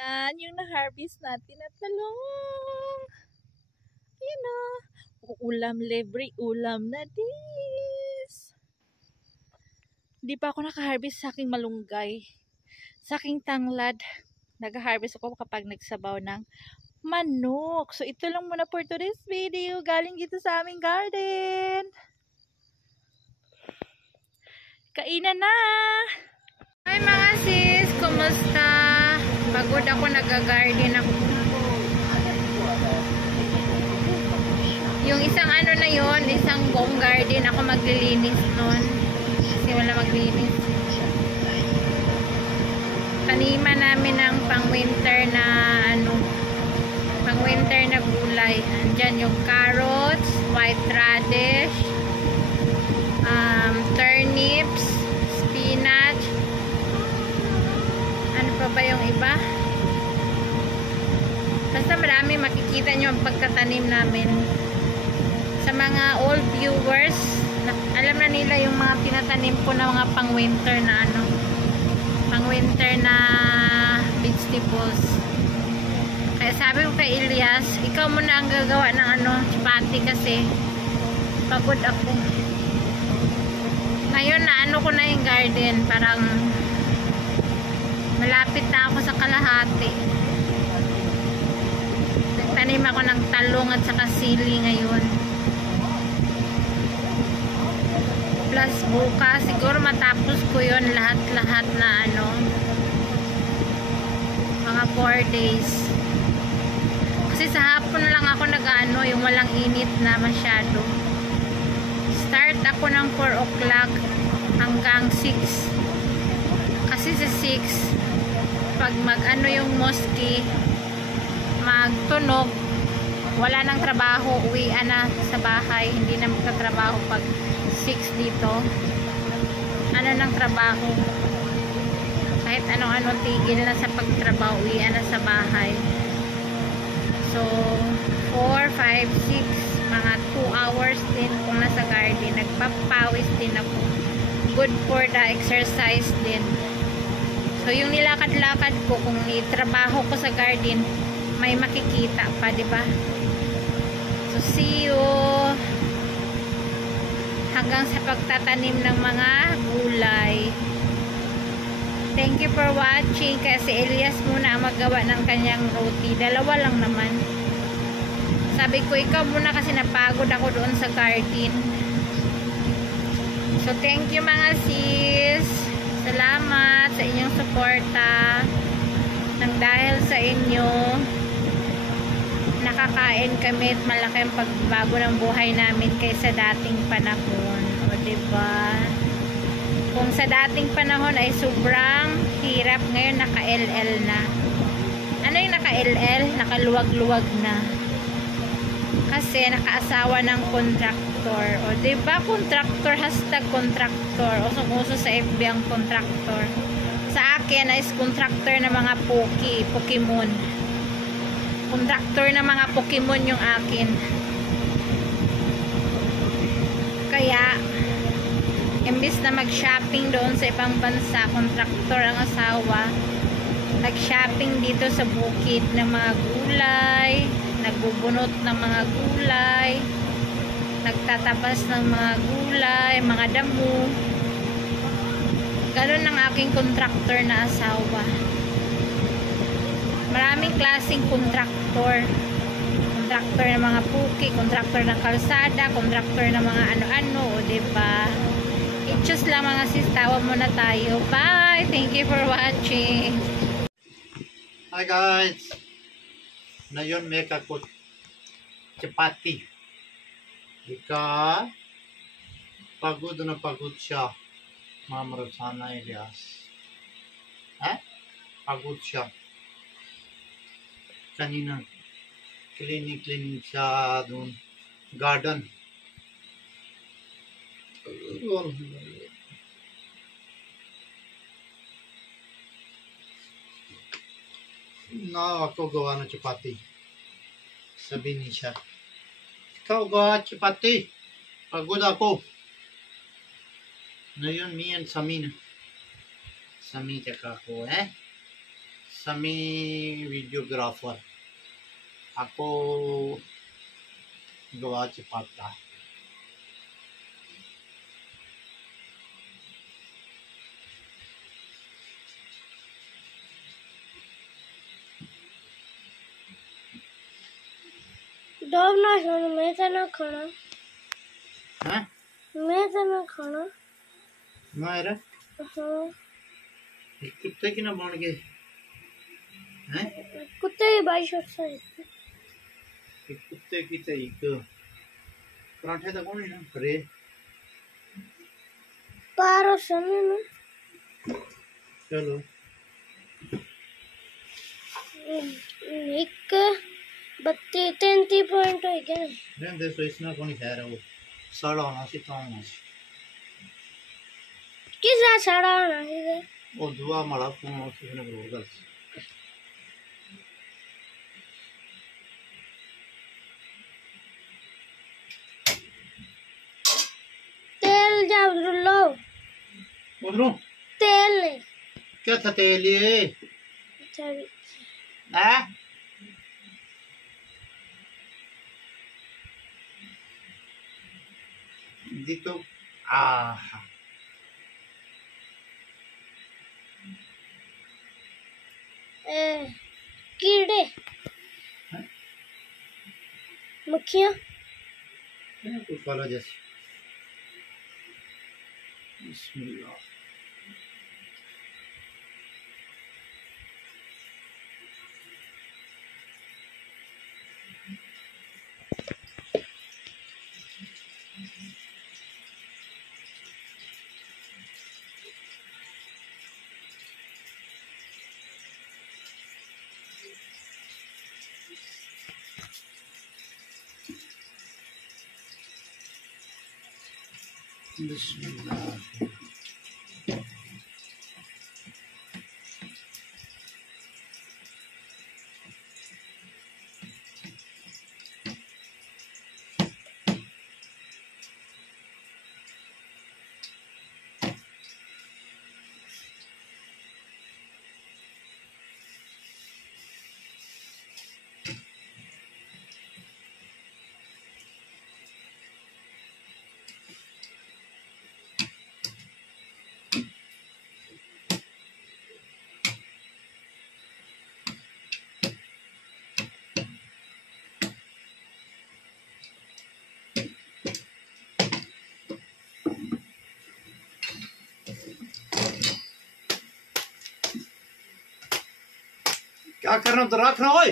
Yan, yung na-harvest natin na talong. Ayan o. Ulam libre, ulam na dis. Hindi pa ako naka-harvest sa aking malunggay. Sa aking tanglad, nag-harvest ako kapag nagsabaw ng manok. So, ito lang muna for today's video. Galing dito sa aming garden. Kainan na! Hi mga sis! Kumusta? Pagod ako, nag-garden ako. Yung isang ano na yon, isang buong garden, ako maglilinis nun. Kasi wala maglinis. Taniman namin ng pang-winter na ano, pang-winter na gulay. Andyan yung carrots, white radish, turnips, spinach. Ano pa ba yung iba? Basta marami, makikita nyo ang pagkatanim namin. Sa mga old viewers, alam na nila yung mga tinatanim ko na mga pang-winter na ano, pang-winter na vegetables. Kaya sabi ko kay Elias, ikaw muna ang gagawa ng ano, chapati kasi pagod ako. Ngayon na ano ko na yung garden, parang malapit na ako sa kalahati. Nagtanim ako ng talong at saka sili ngayon. Plus bukas, siguro matapos ko yun lahat-lahat na ano, mga 4 days. Kasi sa hapon lang ako nag-ano, yung walang init na masyado. Start ako ng 4 o'clock hanggang 6. Kasi sa 6, pag mag-ano yung mosque, magtunog, wala nang trabaho, uwian na sa bahay, hindi na magtatrabaho pag 6 dito. Ano nang trabaho? Kahit ano-ano, tigil na sa pagtrabaho, uwian na sa bahay. So, 4, 5, 6, mga 2 hours din kung nasa garden. Nagpapawis din ako. Good for the exercise din. So, yung nilakad-lakad ko, kung nitrabaho ko sa garden, may makikita pa, di ba? So, see you hanggang sa pagtatanim ng mga gulay. Thank you for watching. Kaya si Elias muna ang maggawa ng kanyang roti. Dalawa lang naman. Sabi ko, ikaw muna kasi napagod ako doon sa garden. So, thank you mga sis. Salamat sa inyong suporta. Nang dahil sa inyo, nakakain kami at malaki ang pagbago ng buhay namin kaysa dating panahon. O, diba? Kung sa dating panahon ay sobrang hirap, ngayon naka-LL na. Ano yung naka-LL? Nakaluwag-luwag na. Kasi nakaasawa ng contractor. O, diba? Contractor, hashtag contractor. Usong-uso sa FB ang contractor. Sa akin is contractor na mga Pokemon. Contractor na mga Pokemon yung akin. Kaya, imbis na mag-shopping doon sa ibang bansa, contractor ang asawa, nag-shopping dito sa bukid ng mga gulay, nagbubunot ng mga gulay, nagtatabas ng mga gulay, mga damo. Ganun ang aking contractor na asawa. Maraming klaseng contractor. Contractor ng mga puki, contractor ng kalsada, contractor ng mga ano-ano, o diba? I-choose lang mga sis, tawa muna tayo. Bye! Thank you for watching. Hi guys! Ngayon may kakot chapati. Ika pagod na pagod siya. Ma'am Rosana Elias. Pagod siya. Kanina cleaning siya doon garden. Na ako gawa ng chapati. Sabi niya, ikaw gawa chapati. Pagod ako. Ngayon, mi and Samin. Samin tsaka ako, semi videographer. Ako gawa chipata. Dog ना खाना मैं तो ना खाना हैं? मैं तो ना खाना मेरा हाँ कुत्ते की ना बन गए हैं? कुत्ते की बारिश होता है कुत्ते की तो एक पराठे तो कौन है ना रे पारो समय में चलो एक 33 पॉइंट हो गया नहीं दे सो इसना कौन खा रहा वो साड़ा होना सी तो होना सी किसा साड़ा होना है वो दुआ माला फोन उसने बरोबर कर तेल जाओ लो उधरों तेल नहीं क्या था तेल ये चल हैं? दी तो आहा कीड़े मक्खियाँ कुछ वाला जैसे बिस्मिल्लाह बिस्मिल्लाह क्या करना तो रख रहा ओए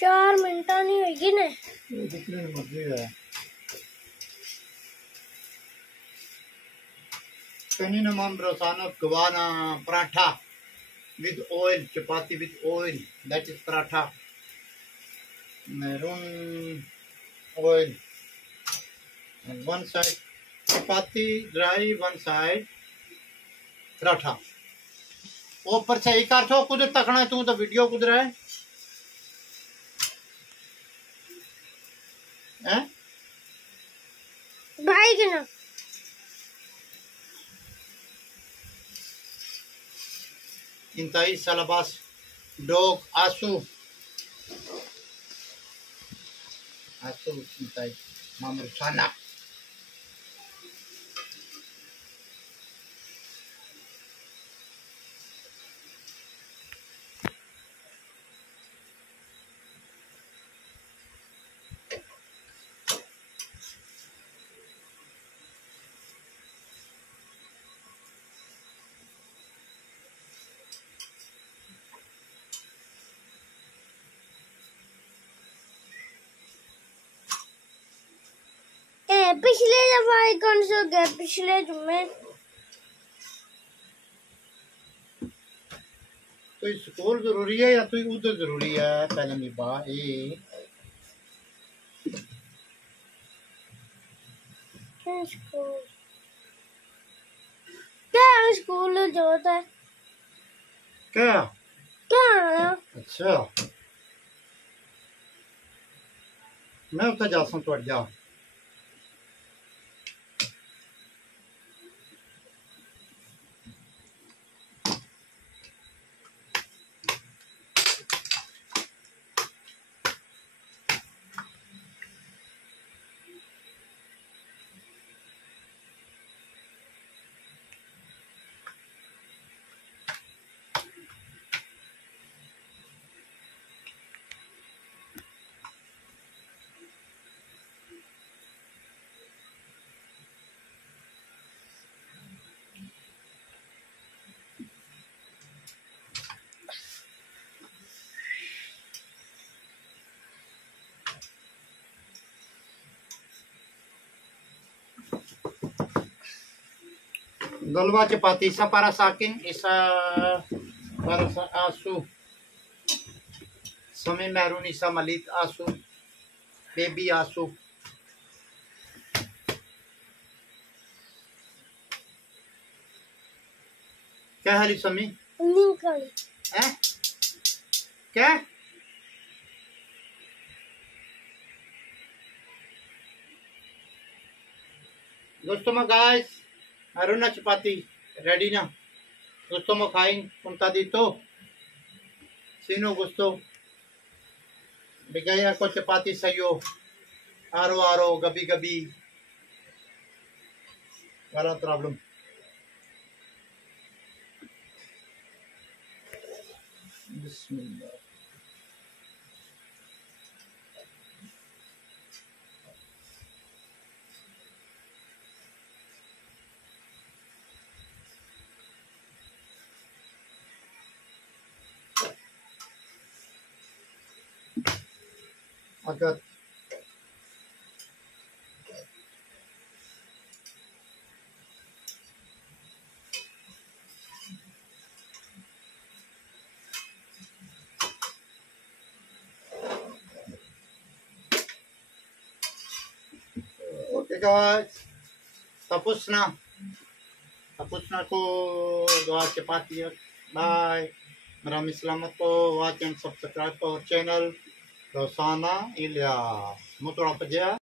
चार मिनट नहीं होगी ना जितने मर्जी है कहीं ना मन रोजाना गवाना paratha with oil chapati with oil that is paratha maroon oil and one side chapati dry one side paratha ऊपर से एक कर छो कुछ तकना तू तो वीडियो कुछ रहा है हैं भाई के ना इंतई सलाबास डॉग आंसू आंसू इंतई मामूर खाना पिछले दफा कौन सा गया पिछले जुम्मे तो स्कूल जरूरी है या तो उधर जरूरी है पहले निभा स्कूल क्या स्कूल जो होता है क्या क्या अच्छा मैं उत्थे जा सकूं तो जा Dalawa chapati, isa para sa akin, isa para sa aso. Sa may meron isa maliit aso. Baby aso. क्या हाली समी निकल हैं क्या दोस्तों में guys meron na chapati ready na gusto mo kain punta dito sino gusto bigay ako chapati sa iyo araw-araw gabi-gabi walang problem bismillah agad okay guys tapos na ko gawa chapati bye maraming salamat po watching subscribe to our channel Rosana Ilyas. Motor apa dia?